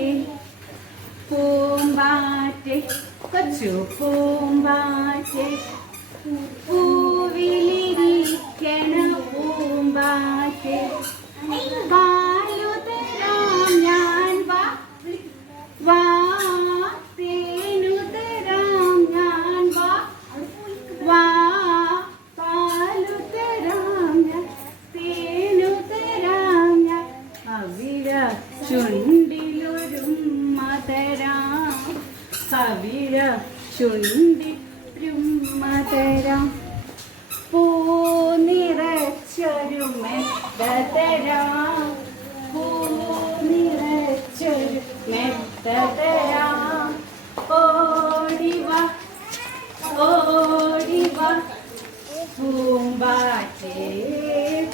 പൂമ്പാറ്റേ പൂമ്പാറ്റേ കൊച്ചു പൂമ്പാറ്റേ പൂവിലിരിക്കണ പൂമ്പാറ്റേ പാലു തരാം ഞാൻ വാ വാ തേനു തരാം ഞാൻ വാ വാ പാലു തരാം ഞാൻ തേനു തരാം ഞാൻ അവിര ചുണ്ടിലൊരുമ്മ തരാം കവിര ചുണ്ടിലുമ്മ തരാം പൂ നിറച്ചൊരു മെത്ത തരാം പൂ നിറച്ചൊരു മെത്ത തരാം ഓടിവാ ഓടിവാ പൂമ്പാറ്റേ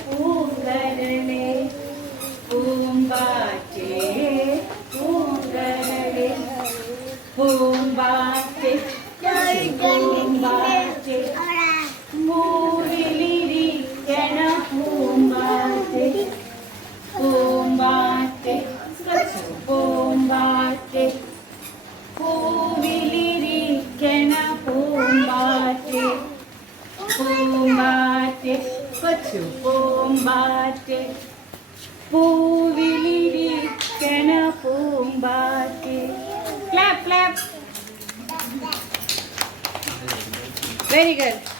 പൂങ്കരളേ പൂമ്പാറ്റേ പൂങ്കരളേ പൂമ്പാറ്റേ പൂമ്പാറ്റേ മൂവിലിരിക്കണ പൂമ്പാറ്റേ പൂമ്പാറ്റേ പൂമ്പാറ്റേ പൂവിലിരിക്കണ പൂമ്പാറ്റേ പൂമ്പാറ്റേ കൊച്ചു പൂമ്പാറ്റേ പൂവിലിരിക്കണ പൂമ്പാറ്റേ ക്ലാപ്പ് ക്ലാപ്പ് വെരി ഗുഡ്